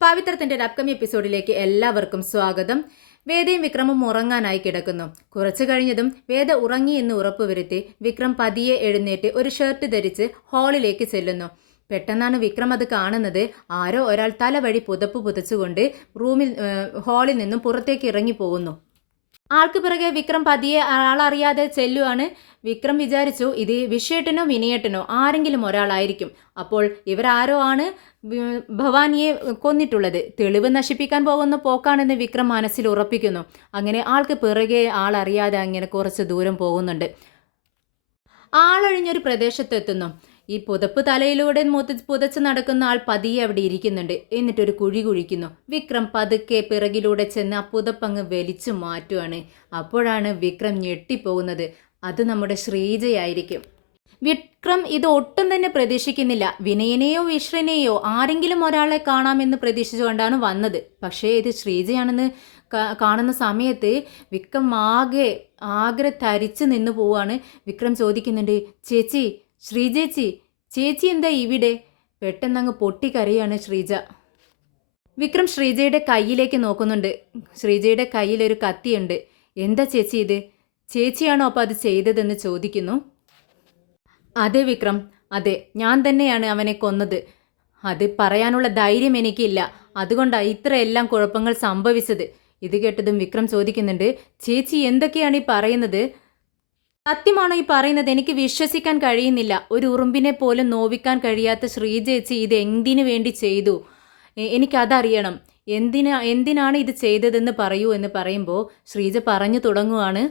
പവിത്രത്തിന്റെ ഒരു അപ്കമിങ് എപ്പിസോഡിലേക്ക് എല്ലാവർക്കും സ്വാഗതം. വേദയും വിക്രമും ഉറങ്ങാനായി കിടക്കുന്നു. കുറച്ചു കഴിഞ്ഞതും വേദ ഉറങ്ങി എന്ന് ഉറപ്പുവരുത്തി വിക്രം പതിയെ എഴുന്നേറ്റ് ഒരു ഷർട്ട് ധരിച്ച് ഹാളിലേക്ക് ചെല്ലുന്നു. പെട്ടെന്നാണ് വിക്രം അത് കാണുന്നത്. ആരോ ഒരാൾ തലവഴി പുതപ്പ് പുതച്ചുകൊണ്ട് ഹാളിൽ നിന്നും പുറത്തേക്ക് ഇറങ്ങി പോകുന്നു. ആൾക്ക് പിറകെ വിക്രം പതിയെ ആളറിയാതെ ചെല്ലുവാണ്. വിക്രം വിചാരിച്ചു ഇത് വിഷയേട്ടനോ വിനയേട്ടനോ ആരെങ്കിലും ഒരാളായിരിക്കും. അപ്പോൾ ഇവരാരോ ആണ് ഭവാനിയെ കൊന്നിട്ടുള്ളത്. തെളിവ് നശിപ്പിക്കാൻ പോകുന്ന പോക്കാണെന്ന് വിക്രം മനസ്സിൽ ഉറപ്പിക്കുന്നു. അങ്ങനെ ആൾക്ക് പിറകെ ആളറിയാതെ അങ്ങനെ കുറച്ച് ദൂരം പോകുന്നുണ്ട്. ആളഴിഞ്ഞൊരു പ്രദേശത്തെത്തുന്നു. ഈ പുതപ്പ് തലയിലൂടെ പുതച്ച് നടക്കുന്ന ആൾ പതിയെ അവിടെ ഇരിക്കുന്നുണ്ട്. എന്നിട്ടൊരു കുഴി കുഴിക്കുന്നു. വിക്രം പതുക്കെ പിറകിലൂടെ ചെന്ന് ആ പുതപ്പങ്ങ് വലിച്ചു മാറ്റുവാണ്. അപ്പോഴാണ് വിക്രം ഞെട്ടിപ്പോകുന്നത്. അത് നമ്മുടെ ശ്രീജയായിരിക്കും. വിക്രം ഇത് ഒട്ടും തന്നെ പ്രതീക്ഷിക്കുന്നില്ല. വിനയനെയോ വിശ്രനെയോ ആരെങ്കിലും ഒരാളെ കാണാമെന്ന് പ്രതീക്ഷിച്ചുകൊണ്ടാണ് വന്നത്. പക്ഷേ ഇത് ശ്രീജയാണെന്ന് കാണുന്ന സമയത്ത് വിക്രം ആകെ തരിച്ചു നിന്ന് പോവാണ്. വിക്രം ചോദിക്കുന്നുണ്ട്, ചേച്ചി, ശ്രീജേച്ചി, ചേച്ചി എന്താ ഇവിടെ? പെട്ടെന്നങ്ങ് പൊട്ടിക്കരയാണ് ശ്രീജ. വിക്രം ശ്രീജയുടെ കയ്യിലേക്ക് നോക്കുന്നുണ്ട്. ശ്രീജയുടെ കയ്യിലൊരു കത്തിയുണ്ട്. എന്താ ചേച്ചി ഇത്? ചേച്ചിയാണോ അപ്പോൾ അത് ചെയ്തതെന്ന് ചോദിക്കുന്നു. അതെ വിക്രം, അതെ, ഞാൻ തന്നെയാണ് അവനെ കൊന്നത്. അത് പറയാനുള്ള ധൈര്യം എനിക്കില്ല. അതുകൊണ്ടാണ് ഇത്രയെല്ലാം കുഴപ്പങ്ങൾ സംഭവിച്ചത്. ഇത് കേട്ടതും വിക്രം ചോദിക്കുന്നുണ്ട്, ചേച്ചി എന്തൊക്കെയാണ് ഈ പറയുന്നത്? സത്യമാണോ ഈ പറയുന്നത്? എനിക്ക് വിശ്വസിക്കാൻ കഴിയുന്നില്ല. ഒരു ഉറുമ്പിനെ പോലും നോവിക്കാൻ കഴിയാത്ത ശ്രീജേച്ചി ഇത് എന്തിനു വേണ്ടി ചെയ്തു? എനിക്കതറിയണം. എന്തിനാണ് ഇത് ചെയ്തതെന്ന് പറയൂ എന്ന് പറയുമ്പോൾ ശ്രീജ പറഞ്ഞു തുടങ്ങുവാണ്.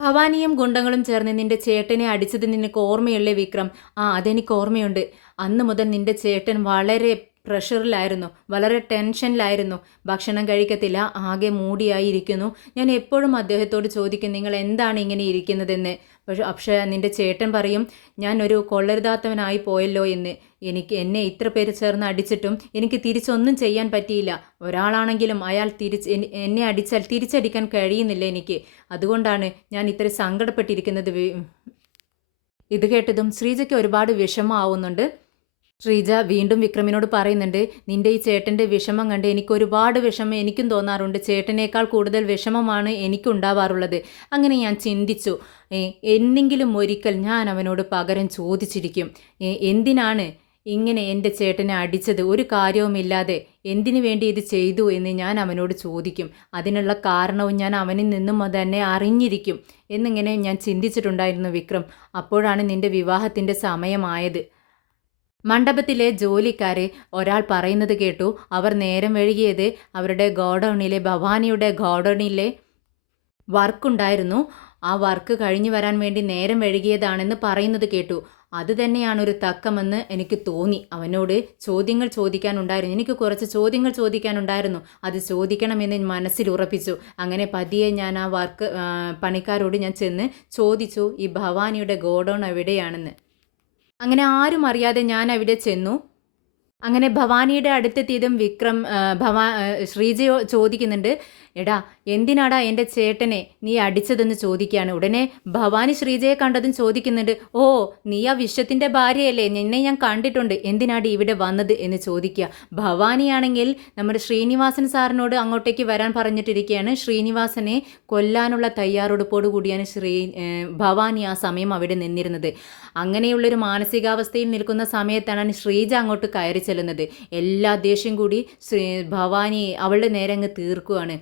ഭവാനിയും ഗുണ്ടകളും ചേർന്ന് നിന്റെ ചേട്ടനെ അടിച്ചത് നിനക്ക് ഓർമ്മയല്ലേ വിക്രം? അതെനിക്ക് ഓർമ്മയുണ്ട്. അന്ന് മുതൽ നിന്റെ ചേട്ടൻ വളരെ പ്രഷറിലായിരുന്നു, വളരെ ടെൻഷനിലായിരുന്നു. ഭക്ഷണം കഴിക്കത്തില്ല, ആകെ മൂടിയായിരിക്കുന്നു. ഞാൻ എപ്പോഴും അദ്ദേഹത്തോട് ചോദിക്കും, നിങ്ങൾ എന്താണ് ഇങ്ങനെ ഇരിക്കുന്നതെന്ന്. പക്ഷേ നിന്റെ ചേട്ടൻ പറയും, ഞാൻ ഒരു കൊള്ളരുതാത്തവനായി പോയല്ലോ എന്ന്. എന്നെ ഇത്ര പേര് ചേർന്ന് അടിച്ചിട്ടും എനിക്ക് തിരിച്ചൊന്നും ചെയ്യാൻ പറ്റിയില്ല. ഒരാളാണെങ്കിലും അയാൾ എന്നെ അടിച്ചാൽ തിരിച്ചടിക്കാൻ കഴിയുന്നില്ല എനിക്ക്. അതുകൊണ്ടാണ് ഞാൻ ഇത്ര സങ്കടപ്പെട്ടിരിക്കുന്നത്. ഇത് കേട്ടതും ശ്രീജയ്ക്ക് ഒരുപാട് വിഷമമാവുന്നുണ്ട്. ശ്രീജ വീണ്ടും വിക്രമിനോട് പറയുന്നുണ്ട്, നിന്റെ ഈ ചേട്ടൻ്റെ വിഷമം കണ്ട് എനിക്ക് ഒരുപാട് വിഷമം എനിക്കും തോന്നാറുണ്ട്. ചേട്ടനേക്കാൾ കൂടുതൽ വിഷമമാണ് എനിക്കുണ്ടാവാറുള്ളത്. അങ്ങനെ ഞാൻ ചിന്തിച്ചു, എന്തെങ്കിലും ഒരിക്കൽ ഞാൻ അവനോട് പകരം ചോദിച്ചിരിക്കും. എന്തിനാണ് ഇങ്ങനെ എൻ്റെ ചേട്ടനെ അടിച്ചത്? ഒരു കാര്യവുമില്ലാതെ എന്തിനു വേണ്ടി ഇത് ചെയ്തു എന്ന് ഞാൻ അവനോട് ചോദിക്കും. അതിനുള്ള കാരണവും ഞാൻ അവനിൽ നിന്നും തന്നെ അറിഞ്ഞിരിക്കും എന്നിങ്ങനെ ഞാൻ ചിന്തിച്ചിട്ടുണ്ടായിരുന്നു വിക്രം. അപ്പോഴാണ് നിന്റെ വിവാഹത്തിൻ്റെ സമയമായത്. മണ്ഡപത്തിലെ ജോലിക്കാരെ ഒരാൾ പറയുന്നത് കേട്ടു. അവർ നേരം വൈകിയത് അവരുടെ ഗോഡൗണിലെ ഭവാനിയുടെ ഗോഡൗണിലെ വർക്കുണ്ടായിരുന്നു. ആ വർക്ക് കഴിഞ്ഞു വരാൻ വേണ്ടി നേരം വൈകിയതാണെന്ന് പറയുന്നത് കേട്ടു. അത് തന്നെയാണ് ഒരു തക്കമെന്ന് എനിക്ക് തോന്നി. അവനോട് ചോദ്യങ്ങൾ ചോദിക്കാനുണ്ടായിരുന്നു. എനിക്ക് കുറച്ച് ചോദ്യങ്ങൾ ചോദിക്കാനുണ്ടായിരുന്നു. അത് ചോദിക്കണമെന്ന് മനസ്സിൽ ഉറപ്പിച്ചു. അങ്ങനെ പതിയെ ഞാൻ ആ പണിക്കാരോട് ഞാൻ ചെന്ന് ചോദിച്ചു, ഈ ഭവാനിയുടെ ഗോഡൗൺ എവിടെയാണെന്ന്. അങ്ങനെ ആരും അറിയാതെ ഞാൻ അവിടെ ചെന്നു. അങ്ങനെ ഭവാനിയുടെ അടുത്തെത്തിയതും വിക്രം ശ്രീജയോ ചോദിക്കുന്നുണ്ട്, എടാ എന്തിനാടാ എൻ്റെ ചേട്ടനെ നീ അടിച്ചതെന്ന് ചോദിക്കുകയാണ്. ഉടനെ ഭവാനി ശ്രീജയെ കണ്ടതും ചോദിക്കുന്നുണ്ട്, ഓ നീ ആ വിശ്വത്തിൻ്റെ ഭാര്യയല്ലേ, നിന്നെ ഞാൻ കണ്ടിട്ടുണ്ട്, എന്തിനാടി ഇവിടെ വന്നത് എന്ന് ചോദിക്കുക. ഭവാനിയാണെങ്കിൽ നമ്മുടെ ശ്രീനിവാസൻ സാറിനോട് അങ്ങോട്ടേക്ക് വരാൻ പറഞ്ഞിട്ടിരിക്കുകയാണ്. ശ്രീനിവാസനെ കൊല്ലാനുള്ള തയ്യാറെടുപ്പോടു കൂടിയാണ് ഭവാനി ആ സമയം അവിടെ നിന്നിരുന്നത്. അങ്ങനെയുള്ളൊരു മാനസികാവസ്ഥയിൽ നിൽക്കുന്ന സമയത്താണ് ശ്രീജ അങ്ങോട്ട് കയറി ചെല്ലുന്നത്. എല്ലാ ദേഷ്യം കൂടി ഭവാനി അവളുടെ നേരെ അങ്ങ് തീർക്കുകയാണ്.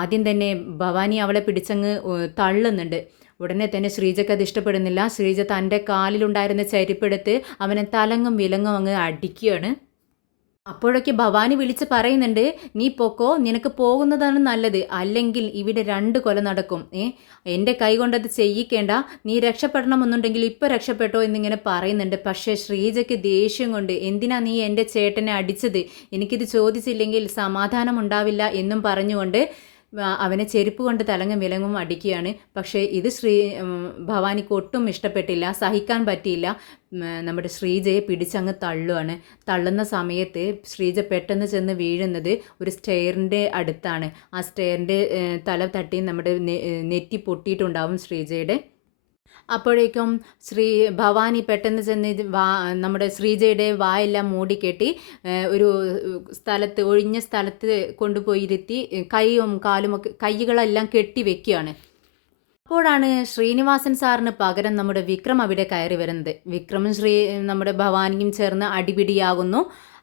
ആദ്യം തന്നെ ഭവാനി അവളെ പിടിച്ചങ്ങ് തള്ളുന്നുണ്ട്. ഉടനെ തന്നെ ശ്രീജയ്ക്ക് അത് ഇഷ്ടപ്പെടുന്നില്ല. ശ്രീജ തൻ്റെ കാലിലുണ്ടായിരുന്ന ചെരുപ്പെടുത്ത് അവനെ തലങ്ങും വിലങ്ങും അങ്ങ് അടിക്കുകയാണ്. അപ്പോഴൊക്കെ ഭവാനി വിളിച്ച് പറയുന്നുണ്ട്, നീ പൊക്കോ, നിനക്ക് പോകുന്നതാണ് നല്ലത്, അല്ലെങ്കിൽ ഇവിടെ 2 കൊല നടക്കും. എൻ്റെ കൈ കൊണ്ടത് ചെയ്യിക്കേണ്ട, നീ രക്ഷപ്പെടണമെന്നുണ്ടെങ്കിൽ ഇപ്പോൾ രക്ഷപ്പെട്ടോ എന്നിങ്ങനെ പറയുന്നുണ്ട്. പക്ഷേ ശ്രീജയ്ക്ക് ദേഷ്യം കൊണ്ട്, എന്തിനാ നീ എൻ്റെ ചേട്ടനെ അടിച്ചത്, എനിക്കിത് ചോദിച്ചില്ലെങ്കിൽ സമാധാനം ഉണ്ടാവില്ല എന്നും പറഞ്ഞുകൊണ്ട് അവനെ ചെരുപ്പ് കൊണ്ട് തലങ്ങും വിലങ്ങും അടിക്കുകയാണ്. പക്ഷേ ഇത് ഭവാനിക്ക് ഒട്ടും ഇഷ്ടപ്പെട്ടില്ല, സഹിക്കാൻ പറ്റിയില്ല. നമ്മുടെ ശ്രീജയെ പിടിച്ചങ്ങ് തള്ളുകയാണ്. തള്ളുന്ന സമയത്ത് ശ്രീജ പെട്ടെന്ന് ചെന്ന് വീഴുന്നത് ഒരു സ്റ്റെയറിൻ്റെ അടുത്താണ്. ആ സ്റ്റെയറിൻ്റെ തല തട്ടി നമ്മുടെ നെറ്റി പൊട്ടിയിട്ടുണ്ടാവും ശ്രീജയുടെ. അപ്പോഴേക്കും ഭവാനി പെട്ടെന്ന് ചെന്ന് നമ്മുടെ ശ്രീജയുടെ വായെല്ലാം മൂടിക്കെട്ടി ഒരു ഒഴിഞ്ഞ സ്ഥലത്ത് കൊണ്ടുപോയി ഇരുത്തി കൈയും കാലുമൊക്കെ കൈകളെല്ലാം കെട്ടി വെക്കുകയാണ്. അപ്പോഴാണ് ശ്രീനിവാസൻ സാറിന് പകരം നമ്മുടെ വിക്രം അവിടെ കയറി വരുന്നത്. വിക്രമും നമ്മുടെ ഭവാനിയും ചേർന്ന് അടിപിടിയാകുന്നു.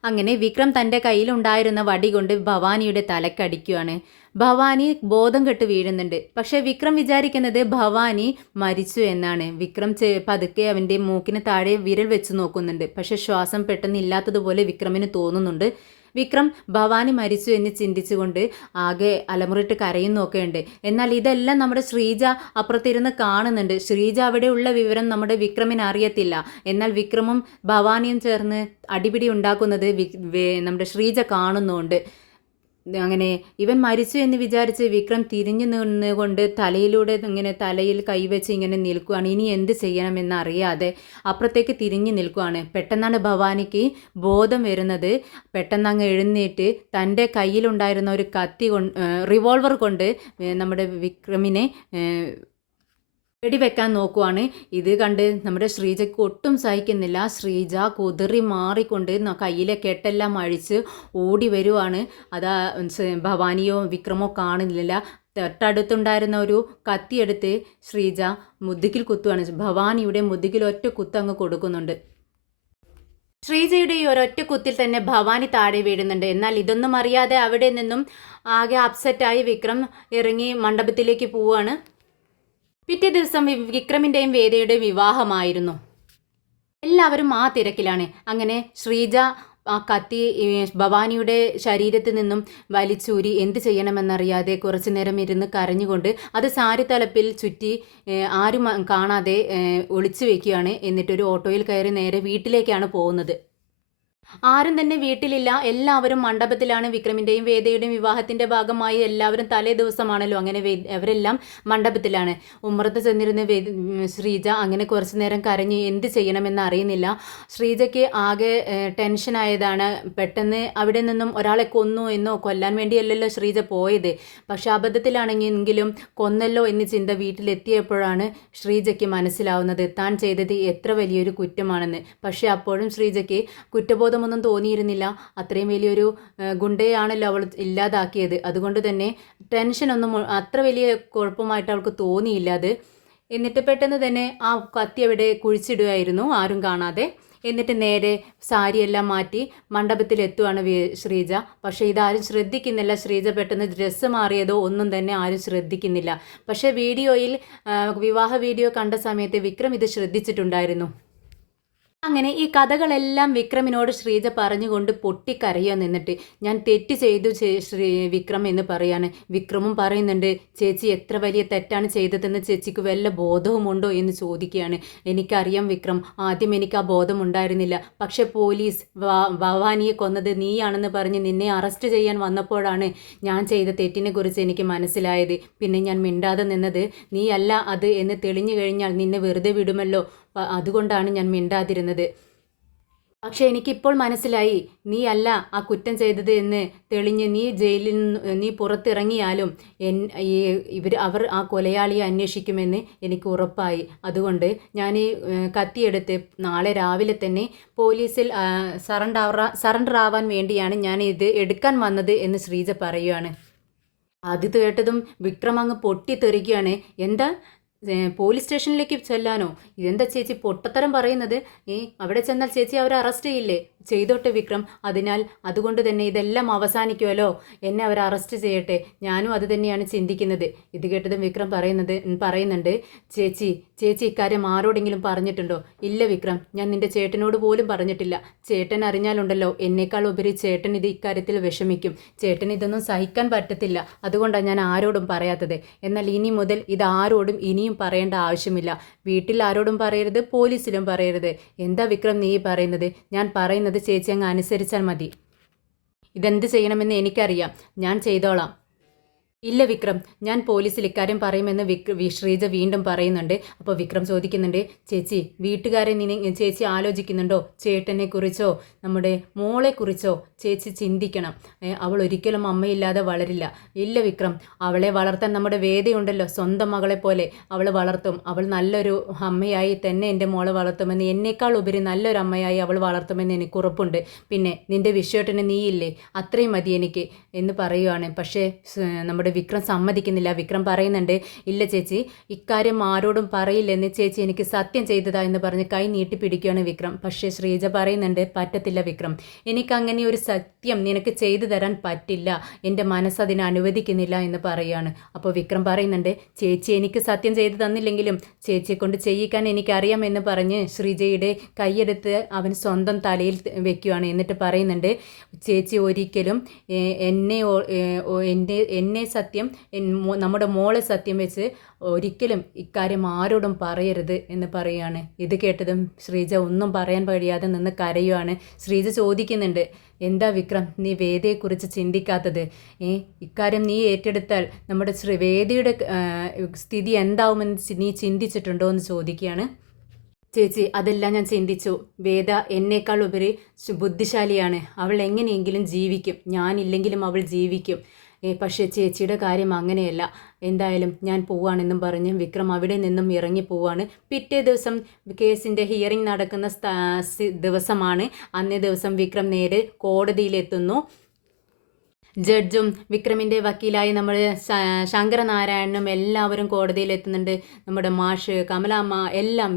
അങ്ങനെ വിക്രം തൻ്റെ കയ്യിലുണ്ടായിരുന്ന വടി കൊണ്ട് ഭവാനിയുടെ തലക്കടിക്കുകയാണ്. ഭവാനി ബോധം കെട്ട് വീഴുന്നുണ്ട്. പക്ഷേ വിക്രം വിചാരിക്കുന്നത് ഭവാനി മരിച്ചു എന്നാണ്. വിക്രം പതുക്കെ അവൻ്റെ മൂക്കിന് താഴെ വിരൽ വെച്ച് നോക്കുന്നുണ്ട്. പക്ഷേ ശ്വാസം പെട്ടെന്ന് ഇല്ലാത്തതുപോലെ വിക്രമിന് തോന്നുന്നുണ്ട്. വിക്രം ഭവാനി മരിച്ചു എന്ന് ചിന്തിച്ചുകൊണ്ട് ആകെ അലമുറിട്ട് കരയുന്നൊക്കെയുണ്ട്. എന്നാൽ ഇതെല്ലാം നമ്മുടെ ശ്രീജ അപ്പുറത്തിരുന്ന് കാണുന്നുണ്ട്. ശ്രീജ അവിടെയുള്ള വിവരം നമ്മുടെ വിക്രമിന് അറിയത്തില്ല. എന്നാൽ വിക്രമും ഭവാനിയും ചേർന്ന് അടിപിടി ഉണ്ടാക്കുന്നത് നമ്മുടെ ശ്രീജ കാണുന്നുണ്ട്. അങ്ങനെ ഇവൻ മരിച്ചു എന്ന് വിചാരിച്ച് വിക്രം തിരിഞ്ഞു നിന്നുകൊണ്ട് തലയിലൂടെ ഇങ്ങനെ തലയിൽ കൈവച്ച് ഇങ്ങനെ നിൽക്കുകയാണ്. ഇനി എന്ത് ചെയ്യണമെന്ന് അറിയാതെ അപ്പുറത്തേക്ക് തിരിഞ്ഞു നിൽക്കുകയാണ്. പെട്ടെന്നാണ് ഭവാനിക്ക് ബോധം വരുന്നത്. പെട്ടെന്ന് അങ്ങ് എഴുന്നേറ്റ് തൻ്റെ കയ്യിലുണ്ടായിരുന്ന ഒരു റിവോൾവർ കൊണ്ട് നമ്മുടെ വിക്രമിനെ വെടിവെക്കാൻ നോക്കുവാണ്. ഇത് കണ്ട് നമ്മുടെ ശ്രീജയ്ക്ക് ഒട്ടും സഹിക്കുന്നില്ല. ശ്രീജ കുതിറി മാറിക്കൊണ്ട് കയ്യിലെ കെട്ടെല്ലാം അഴിച്ച് ഓടി വരുവാണ്. അതാ ഭവാനിയോ വിക്രമോ കാണുന്നില്ല. തൊട്ടടുത്തുണ്ടായിരുന്ന ഒരു കത്തിയെടുത്ത് ശ്രീജ മുതുകിൽ കുത്തുവാണ്. ഭവാനിയുടെ മുതുകിൽ ഒറ്റ കുത്ത് അങ്ങ് കൊടുക്കുന്നുണ്ട്. ശ്രീജയുടെ ഈ ഒരൊറ്റ കുത്തിൽ തന്നെ ഭവാനി താഴെ വീഴുന്നുണ്ട്. എന്നാൽ ഇതൊന്നും അറിയാതെ അവിടെ നിന്നും ആകെ അപ്സെറ്റായി വിക്രം ഇറങ്ങി മണ്ഡപത്തിലേക്ക് പോവുകയാണ്. പിറ്റേ ദിവസം വിക്രമിൻ്റെയും വേദയുടെയും വിവാഹമായിരുന്നു. എല്ലാവരും ആ തിരക്കിലാണ്. അങ്ങനെ ശ്രീജ ആ കത്തി ഭവാനിയുടെ ശരീരത്തിൽ നിന്നും വലിച്ചൂരി എന്ത് ചെയ്യണമെന്നറിയാതെ കുറച്ചു നേരം ഇരുന്ന് കരഞ്ഞുകൊണ്ട് അത് സാരിത്തലപ്പിൽ ചുറ്റി ആരും കാണാതെ ഒളിച്ചു വെക്കുകയാണ്. എന്നിട്ടൊരു ഓട്ടോയിൽ കയറി നേരെ വീട്ടിലേക്കാണ് പോകുന്നത്. ആരും തന്നെ വീട്ടിലില്ല. എല്ലാവരും മണ്ഡപത്തിലാണ്. വിക്രമിൻ്റെയും വേദയുടെയും വിവാഹത്തിൻ്റെ ഭാഗമായി എല്ലാവരും തലേ ദിവസമാണല്ലോ. അങ്ങനെ അവരെല്ലാം മണ്ഡപത്തിലാണ്. ഉമ്മറത്ത് ചെന്നിരുന്ന് ശ്രീജ അങ്ങനെ കുറച്ചു നേരം കരഞ്ഞ് എന്ത് ചെയ്യണമെന്ന് അറിയുന്നില്ല. ശ്രീജയ്ക്ക് ആകെ ടെൻഷനായതാണ്. പെട്ടെന്ന് അവിടെ നിന്നും ഒരാളെ കൊന്നു എന്നോ കൊല്ലാൻ വേണ്ടിയല്ലല്ലോ ശ്രീജ പോയത്. പക്ഷെ അബദ്ധത്തിലാണെങ്കിലും കൊന്നല്ലോ എന്ന് ചിന്ത വീട്ടിലെത്തിയപ്പോഴാണ് ശ്രീജയ്ക്ക് മനസ്സിലാവുന്നത് താൻ ചെയ്തത് എത്ര വലിയൊരു കുറ്റമാണെന്ന്. പക്ഷെ അപ്പോഴും ശ്രീജയ്ക്ക് കുറ്റബോധം ഒന്നും തോന്നിയിരുന്നില്ല. അത്രയും വലിയൊരു ഗുണ്ടയാണല്ലോ അവൾ ഇല്ലാതാക്കിയത്. അതുകൊണ്ട് തന്നെ ടെൻഷനൊന്നും അത്ര വലിയ കുഴപ്പമായിട്ട് അവൾക്ക് തോന്നിയില്ല അത്. എന്നിട്ട് പെട്ടെന്ന് തന്നെ ആ കത്തി അവിടെ കുഴിച്ചിടുകയായിരുന്നു ആരും കാണാതെ. എന്നിട്ട് നേരെ സാരിയെല്ലാം മാറ്റി മണ്ഡപത്തിലെത്തുവാണ് ശ്രീജ. പക്ഷേ ഇതാരും ശ്രദ്ധിക്കുന്നില്ല. ശ്രീജ പെട്ടെന്ന് ഡ്രസ്സ് മാറിയതോ ഒന്നും തന്നെ ആരും ശ്രദ്ധിക്കുന്നില്ല. പക്ഷേ വിവാഹ വീഡിയോ കണ്ട സമയത്ത് വിക്രം ഇത് ശ്രദ്ധിച്ചിട്ടുണ്ടായിരുന്നു. അങ്ങനെ ഈ കഥകളെല്ലാം വിക്രമിനോട് ശ്രീജ പറഞ്ഞുകൊണ്ട് പൊട്ടിക്കരയാൻ നിന്നിട്ട് ഞാൻ തെറ്റ് ചെയ്തു വിക്രം എന്ന് പറയാണ്. വിക്രമും പറയുന്നുണ്ട് ചേച്ചി എത്ര വലിയ തെറ്റാണ് ചെയ്തതെന്ന് ചേച്ചിക്ക് വല്ല ബോധവുമുണ്ടോ എന്ന് ചോദിക്കുകയാണ്. എനിക്കറിയാം വിക്രം, ആദ്യം എനിക്ക് ആ ബോധം ഉണ്ടായിരുന്നില്ല. പക്ഷെ പോലീസ് ഭവാനിയെ കൊന്നത് നീയാണെന്ന് പറഞ്ഞ് നിന്നെ അറസ്റ്റ് ചെയ്യാൻ വന്നപ്പോഴാണ് ഞാൻ ചെയ്ത തെറ്റിനെ കുറിച്ച് എനിക്ക് മനസ്സിലായത്. പിന്നെ ഞാൻ മിണ്ടാതെ നിന്നത് നീയല്ല അത് എന്ന് തെളിഞ്ഞു കഴിഞ്ഞാൽ നിന്നെ വെറുതെ വിടുമല്ലോ, അതുകൊണ്ടാണ് ഞാൻ മിണ്ടാതിരുന്നത്. പക്ഷേ എനിക്കിപ്പോൾ മനസ്സിലായി നീ അല്ല ആ കുറ്റം ചെയ്തത് എന്ന് തെളിഞ്ഞ് നീ പുറത്തിറങ്ങിയാലും അവർ ആ കൊലയാളിയെ അന്വേഷിക്കുമെന്ന് എനിക്ക് ഉറപ്പായി. അതുകൊണ്ട് ഞാൻ ഈ കത്തിയെടുത്ത് നാളെ രാവിലെ തന്നെ പോലീസിൽ സറണ്ടർ ആവാൻ വേണ്ടിയാണ് ഞാൻ ഇത് എടുക്കാൻ വന്നത് എന്ന് ശ്രീജ പറയുകയാണ്. അത് കേട്ടതും വിക്രം അങ്ങ് പൊട്ടിത്തെറിക്കുകയാണ്. എന്താ പോലീസ് സ്റ്റേഷനിലേക്ക് ചെല്ലാനോ? ഇതെന്താ ചേച്ചി പൊട്ടത്തരം പറയുന്നത്? അവിടെ ചെന്നാൽ ചേച്ചി അവരെ അറസ്റ്റ് ചെയ്യില്ലേ? ചെയ്തോട്ടെ വിക്രം. അതുകൊണ്ട് തന്നെ ഇതെല്ലാം അവസാനിക്കുമല്ലോ. എന്നെ അവർ അറസ്റ്റ് ചെയ്യട്ടെ. ഞാനും അത് തന്നെയാണ് ചിന്തിക്കുന്നത്. ഇത് കേട്ടതും വിക്രം പറയുന്നുണ്ട് ചേച്ചി ഇക്കാര്യം ആരോടെങ്കിലും പറഞ്ഞിട്ടുണ്ടോ? ഇല്ല വിക്രം, ഞാൻ നിന്റെ ചേട്ടനോട് പോലും പറഞ്ഞിട്ടില്ല. ചേട്ടൻ അറിഞ്ഞാലുണ്ടല്ലോ എന്നേക്കാൾ ഉപരി ചേട്ടൻ ഇക്കാര്യത്തിൽ വിഷമിക്കും. ചേട്ടൻ ഇതൊന്നും സഹിക്കാൻ പറ്റത്തില്ല. അതുകൊണ്ടാണ് ഞാൻ ആരോടും പറയാത്തത്. എന്നാൽ ഇനി മുതൽ ഇത് ആരോടും ഇനിയും പറയേണ്ട ആവശ്യമില്ല. വീട്ടിൽ ആരോടും പറയരുത്, പോലീസിലും പറയരുത്. എന്താ വിക്രം നീ പറയുന്നത്? ഞാൻ പറയുന്നത് ചേച്ചി അങ്ങ് അനുസരിച്ചാൽ മതി. ഇതെന്ത് ചെയ്യണമെന്ന് എനിക്കറിയാം, ഞാൻ ചെയ്തോളാം. ഇല്ല വിക്രം, ഞാൻ പോലീസിൽ ഇക്കാര്യം പറയുമെന്ന് ശ്രീജ വീണ്ടും പറയുന്നുണ്ട്. അപ്പോൾ വിക്രം ചോദിക്കുന്നുണ്ട്, ചേച്ചി വീട്ടുകാരെ ചേച്ചി ആലോചിക്കുന്നുണ്ടോ? ചേട്ടനെ കുറിച്ചോ നമ്മുടെ മോളെ കുറിച്ചോ ചേച്ചി ചിന്തിക്കണം. അവൾ ഒരിക്കലും അമ്മയില്ലാതെ വളരില്ല. ഇല്ല വിക്രം, അവളെ വളർത്താൻ നമ്മുടെ വേദയുണ്ടല്ലോ, സ്വന്തം മകളെ പോലെ അവൾ വളർത്തും. അവൾ നല്ലൊരു അമ്മയായി തന്നെ എൻ്റെ മോളെ വളർത്തുമെന്ന്, എന്നേക്കാൾ ഉപരി നല്ലൊരു അമ്മയായി അവൾ വളർത്തുമെന്ന് എനിക്ക് ഉറപ്പുണ്ട്. പിന്നെ നിൻ്റെ വിശ്വേട്ടന് നീയില്ലേ, അത്രയും മതി എനിക്ക് എന്ന് പറയുവാണ്. പക്ഷേ നമ്മുടെ വിക്രം സമ്മതിക്കുന്നില്ല. വിക്രം പറയുന്നുണ്ട്, ഇല്ല ചേച്ചി, ഇക്കാര്യം ആരോടും പറയില്ലെന്ന് ചേച്ചി എനിക്ക് സത്യം ചെയ്തതാ എന്ന് പറഞ്ഞ് കൈ നീട്ടി പിടിക്കുകയാണ് വിക്രം. പക്ഷേ ശ്രീജ പറയുന്നുണ്ട്, പറ്റത്തില്ല വിക്രം, എനിക്കങ്ങനെ ഒരു സത്യം നിനക്ക് ചെയ്തു തരാൻ പറ്റില്ല, എൻ്റെ മനസ്സതിനെ അനുവദിക്കുന്നില്ല എന്ന് പറയുകയാണ്. അപ്പോൾ വിക്രം പറയുന്നുണ്ട്, ചേച്ചി എനിക്ക് സത്യം ചെയ്തു തന്നില്ലെങ്കിലും ചേച്ചിയെ കൊണ്ട് ചെയ്യിക്കാൻ എനിക്കറിയാം എന്ന് പറഞ്ഞ് ശ്രീജയുടെ കൈയെടുത്ത് അവൻ സ്വന്തം തലയിൽ വെക്കുകയാണ്. എന്നിട്ട് പറയുന്നുണ്ട്, ചേച്ചി ഒരിക്കലും എന്നെ സത്യം, നമ്മുടെ മോളെ സത്യം വെച്ച് ഒരിക്കലും ഇക്കാര്യം ആരോടും പറയരുത് എന്ന് പറയുകയാണ്. ഇത് കേട്ടതും ശ്രീജ ഒന്നും പറയാൻ കഴിയാതെ നിന്ന് കരയുവാണ്. ശ്രീജ ചോദിക്കുന്നുണ്ട്, എന്താ വിക്രം നീ വേദയെക്കുറിച്ച് ചിന്തിക്കാത്തത്? ഇക്കാര്യം നീ ഏറ്റെടുത്താൽ നമ്മുടെ വേദയുടെ സ്ഥിതി എന്താവുമെന്ന് നീ ചിന്തിച്ചിട്ടുണ്ടോ എന്ന് ചോദിക്കുകയാണ്. ചേച്ചി അതെല്ലാം ഞാൻ ചിന്തിച്ചു. വേദ എന്നേക്കാൾ ഉപരി ബുദ്ധിശാലിയാണ്. അവൾ എങ്ങനെയെങ്കിലും ജീവിക്കും, ഞാനില്ലെങ്കിലും അവൾ ജീവിക്കും. പക്ഷേ ചേച്ചിയുടെ കാര്യം അങ്ങനെയല്ല. എന്തായാലും ഞാൻ പോവാണെന്നും പറഞ്ഞ് വിക്രം അവിടെ നിന്നും ഇറങ്ങി പോവാണ്. പിറ്റേ ദിവസം കേസിൻ്റെ ഹിയറിംഗ് നടക്കുന്ന ദിവസമാണ്. അന്നേ ദിവസം വിക്രം നേരെ കോടതിയിലെത്തുന്നു. ജഡ്ജും വിക്രമിൻ്റെ വക്കീലായി നമ്മൾ ശങ്കരനാരായണനും എല്ലാവരും കോടതിയിലെത്തുന്നുണ്ട്. നമ്മുടെ മാഷ്, കമലാമ്മ, എല്ലാം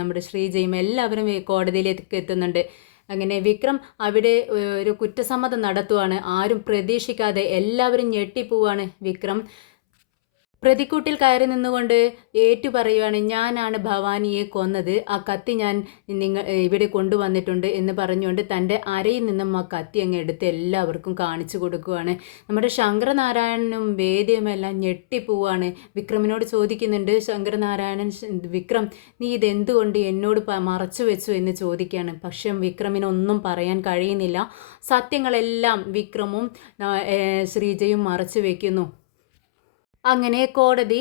നമ്മുടെ ശ്രീജയും എല്ലാവരും കോടതിയിലേക്ക് എത്തുന്നുണ്ട്. അങ്ങനെ വിക്രം അവിടെ ഒരു കുറ്റസമ്മതം നടത്തുവാണ്. ആരും പ്രതീക്ഷിക്കാതെ എല്ലാവരും ഞെട്ടിപ്പോവാണ്. വിക്രം പ്രതിക്കൂട്ടിൽ കയറി നിന്നുകൊണ്ട് ഏറ്റു പറയുവാണ്, ഞാനാണ് ഭവാനിയെ കൊന്നത്, ആ കത്തി ഞാൻ ഇവിടെ കൊണ്ടുവന്നിട്ടുണ്ട് എന്ന് പറഞ്ഞുകൊണ്ട് തൻ്റെ അരയിൽ നിന്നും ആ കത്തി അങ്ങ് എടുത്ത് എല്ലാവർക്കും കാണിച്ചു കൊടുക്കുവാണ്. നമ്മുടെ ശങ്കരനാരായണനും വേദിയുമെല്ലാം ഞെട്ടിപ്പോവാണ്. വിക്രമിനോട് ചോദിക്കുന്നുണ്ട് ശങ്കരനാരായണൻ, വിക്രം നീ ഇതെന്തുകൊണ്ട് എന്നോട് മറച്ചു വെച്ചു എന്ന് ചോദിക്കുകയാണ്. പക്ഷെ വിക്രമിനൊന്നും പറയാൻ കഴിയുന്നില്ല. സത്യങ്ങളെല്ലാം വിക്രമും ശ്രീജയും മറച്ചു വയ്ക്കുന്നു. അങ്ങനെ കോടതി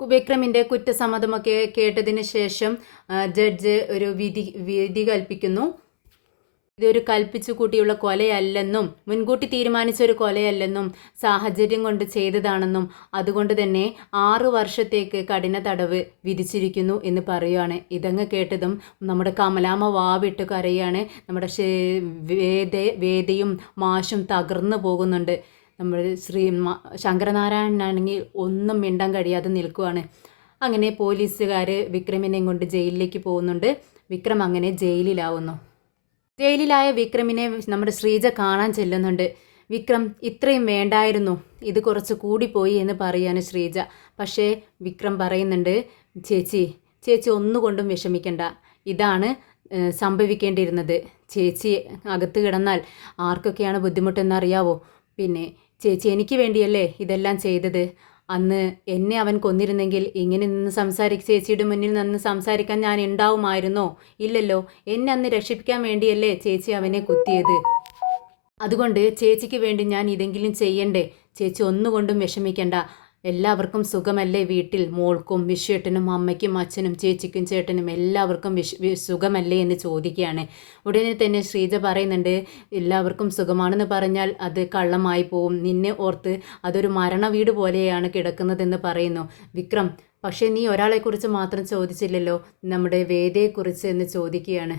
വിക്രമിൻ്റെ കുറ്റസമ്മതമൊക്കെ കേട്ടതിന് ശേഷം ജഡ്ജ് ഒരു വിധി കൽപ്പിക്കുന്നു. ഇതൊരു കൽപ്പിച്ചു കൂട്ടിയുള്ള കൊലയല്ലെന്നും മുൻകൂട്ടി തീരുമാനിച്ചൊരു കൊലയല്ലെന്നും സാഹചര്യം കൊണ്ട് ചെയ്തതാണെന്നും അതുകൊണ്ട് തന്നെ 6 വർഷത്തേക്ക് കഠിന തടവ് വിധിച്ചിരിക്കുന്നു എന്ന് പറയുകയാണ്. ഇതങ്ങ് കേട്ടതും നമ്മുടെ കമലാമ്മ വാവിട്ട് കരയാണ്. നമ്മുടെ വേദയും മാഷും തകർന്നു പോകുന്നുണ്ട്. നമ്മൾ ശങ്കരനാരായണനാണെങ്കിൽ ഒന്നും മിണ്ടാൻ കഴിയാതെ നിൽക്കുവാണ്. അങ്ങനെ പോലീസുകാർ വിക്രമിനെയും കൊണ്ട് ജയിലിലേക്ക് പോകുന്നുണ്ട്. വിക്രം അങ്ങനെ ജയിലിലാവുന്നു. ജയിലിലായ വിക്രമിനെ നമ്മുടെ ശ്രീജ കാണാൻ ചെല്ലുന്നുണ്ട്. വിക്രം ഇത്രയും വേണ്ടായിരുന്നു, ഇത് കുറച്ച് കൂടിപ്പോയി എന്ന് പറയാണ് ശ്രീജ. പക്ഷേ വിക്രം പറയുന്നുണ്ട്, ചേച്ചി ഒന്നുകൊണ്ടും വിഷമിക്കണ്ട, ഇതാണ് സംഭവിക്കേണ്ടിയിരുന്നത്. ചേച്ചി അകത്ത് കിടന്നാൽ ആർക്കൊക്കെയാണ് ബുദ്ധിമുട്ടെന്നറിയാവോ? പിന്നെ ചേച്ചി എനിക്ക് വേണ്ടിയല്ലേ ഇതെല്ലാം ചെയ്തത്. അന്ന് എന്നെ അവൻ കൊന്നിരുന്നെങ്കിൽ ഇങ്ങനെ നിന്ന് ചേച്ചിയുടെ മുന്നിൽ നിന്ന് സംസാരിക്കാൻ ഞാൻ ഉണ്ടാവുമായിരുന്നോ? ഇല്ലല്ലോ. എന്നെ അന്ന് രക്ഷിപ്പിക്കാൻ വേണ്ടിയല്ലേ ചേച്ചി അവനെ കുത്തിയത്. അതുകൊണ്ട് ചേച്ചിക്ക് വേണ്ടി ഞാൻ ഇതെങ്കിലും ചെയ്യണ്ടേ? ചേച്ചി ഒന്നുകൊണ്ടും വിഷമിക്കണ്ട. എല്ലാവർക്കും സുഖമല്ലേ വീട്ടിൽ? മോൾക്കും വിശ്വേട്ടനും അമ്മയ്ക്കും അച്ഛനും ചേച്ചിക്കും ചേട്ടനും എല്ലാവർക്കും സുഖമല്ലേ എന്ന് ചോദിക്കുകയാണ്. ഉടനെ തന്നെ ശ്രീജ പറയുന്നുണ്ട്, എല്ലാവർക്കും സുഖമാണെന്ന് പറഞ്ഞാൽ അത് കള്ളമായി പോവും. നിന്നെ ഓർത്ത് അതൊരു മരണ വീട് പോലെയാണ് കിടക്കുന്നതെന്ന് പറയുന്നു. വിക്രം, പക്ഷേ നീ ഒരാളെക്കുറിച്ച് മാത്രം ചോദിച്ചില്ലല്ലോ, നമ്മുടെ വേദയെക്കുറിച്ച് എന്ന് ചോദിക്കുകയാണ്.